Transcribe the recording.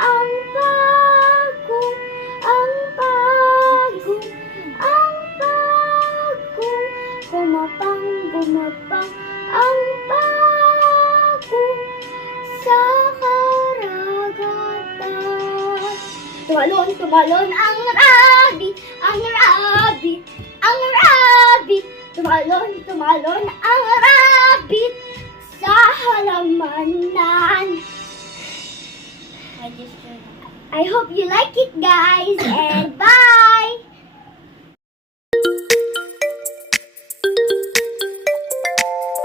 ang bago, ang bago, ang bago. Gumapang, gumapang, ang bago sa karagatan. Tumalon, tumalon ang rabbit, ang rabbit, ang rabbit. Tumalon, tumalon ang rabbit sa halamanan. I hope you like it, guys, and